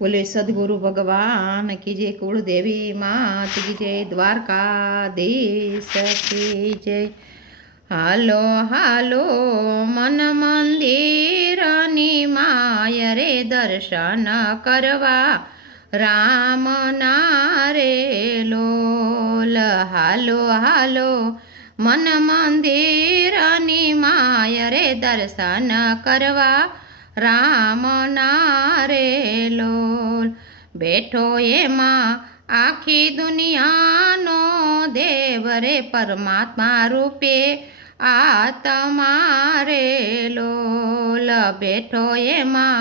बोले सदगुरु भगवान की जय, कुलदेवी मात की जय, द्वारकाधीश की जय। हालो हालो मन मंदिरनी माय रे दर्शन करवा राम नारे लोल। हालो हालो मन मंदिरनी माय रे दर्शन करवा राम नारे लोल। बैठो एमां आखी दुनियानो देव रे परमात्मा रूपे आत्मा रे लोल। बैठो एमां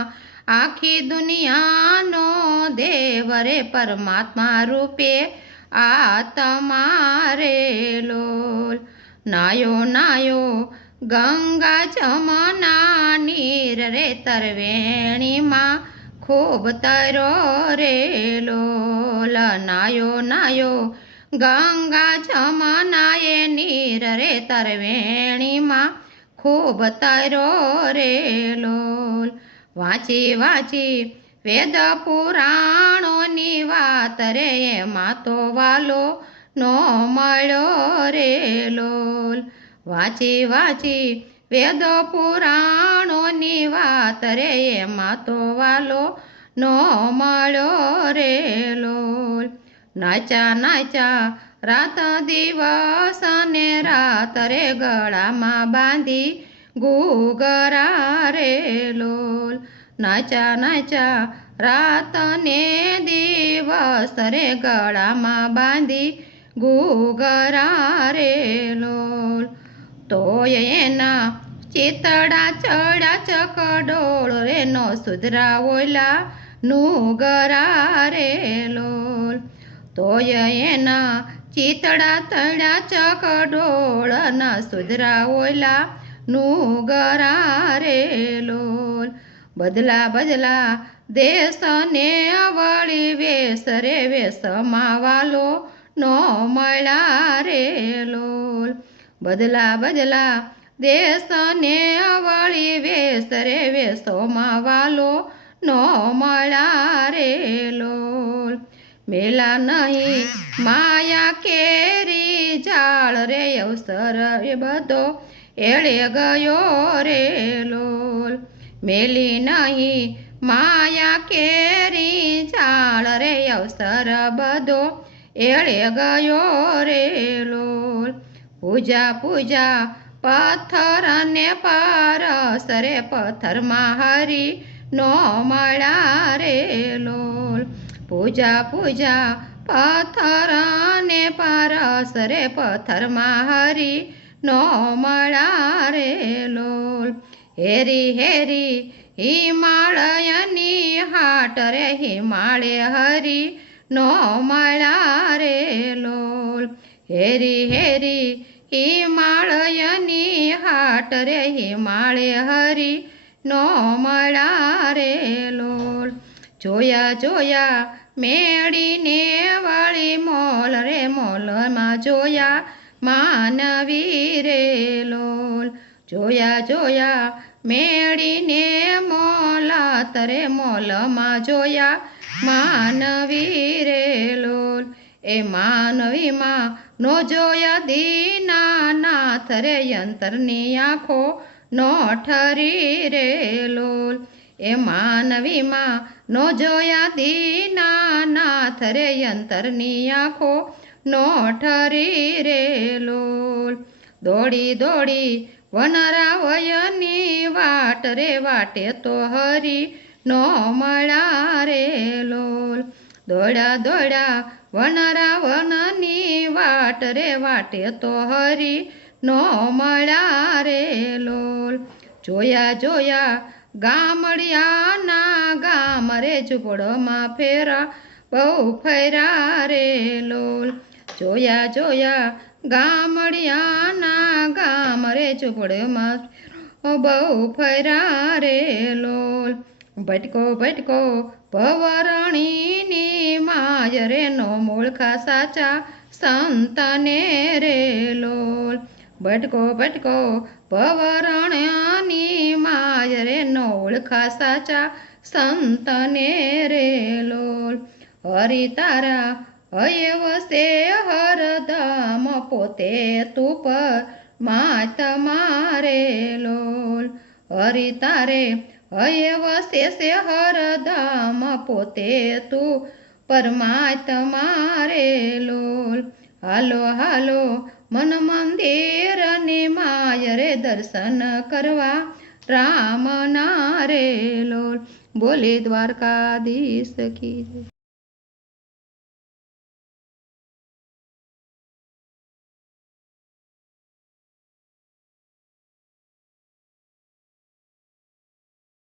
आखी दुनियानो देव रे परमात्मा रूपे आत्मा रे लोल। नायो नायो गंगा जमुना नीर रे तरवेणी मां खूब तरो रे लोल। नायो नायो गंगा जमुना ये नीर रे तरवेणी मां खूब तरो रे लोल। वाँची वाँची वेद पुराणो नी वात रे एमां तो वालो नो मळ्यो रे लोल। वाँची वाँची वेद पुराणो नी वात रे एमां तो वालो नो मळ्यो रे लोल। नाचा नाचा रात दिवस ने रात रे गळामां बांधी घूघरा रे लोल। नाचा नाचा रात ने दिवस रे गळामां बांधी घूघरा रे लोल। तोय एना चितड़ा चढ़ा चकडोळ रे नो सुधरावोला नुगरा रे लोल। तोय एना चितड़ा चढ़ा चकडोळ न सुधरावोला नुगरा रे लोल। बदला बदला देश ने वळी वेश रे वेश मावालो नो मळा रे लोल। बदला बदला देश ने वळी वेश रे वेशो मावालो नो मळा रे लोल। मेला नहीं माया केरी जाळ रे अवसर रे बधो एळे गयो रे लोल। मेली नहीं माया केरी जाळ रे अवसर बधो एळे गयो रे लोल। पूजा पूजा पत्थर ने पारस रे पत्थर मां हरी नो मळा रे लोल। पूजा पूजा पत्थर ने पारस रे पत्थर मां हरी नो मळा रे लोल। हेरी हेरी हिमालयनी हाट रे हिमालय हरी नो मळा रे लोल। हेरी हेरी हिमालयनी हाट रे हिमालय हरी नो मळा रे लोल। जोया जोया मेळीने वळी मोल रे मोल मां जोया मानवी रे लोल। जोया जोया मेळीने मोलात रे मोल मां जोया मानवी रे लोल। ए मानवी मां नो जोया दीनानाथ रे यंतरनी आँखो नो ठरी रे लोल। ए मानवी मां नो जोया दीनानाथ रे यंतरनी आँखो नो ठरी रे लोल। दौड़ी दौड़ी वनरावयनी वाट रे वाटे तो हरी नो मळा रे लोल। दौड़ा दौड़ा वनरावननी वाट रे वाटे तो हरी नो मळा रे लोल। जोया जोया गामडियाना गाम रे झूपड़ोमां फेरा बहु फैरा रे लोल। जोया जोया गामडियाना गाम रे झूपड़ोमां बहु फैरा रे लोल। भटको भटको भवरणीनी माय रे नो मूळखा साचा संतने रे लोल। भटको भटको भवरण्यानी माय रे नो ओळखा साचा સંતને રે લોલ. હરિ તારા હૈયે વસે હરદમ પોતે તું પરમાત્મા રે લોલ. હરિ તારે હૈયે વસે છે હરદમ પોતે તું પરમાત્મા રે લોલ. હાલો હાલો મન મંદિરની માય રે દર્શન કરવા રામના રે લોલ. બોલે દ્વારકાધીશ કી જય.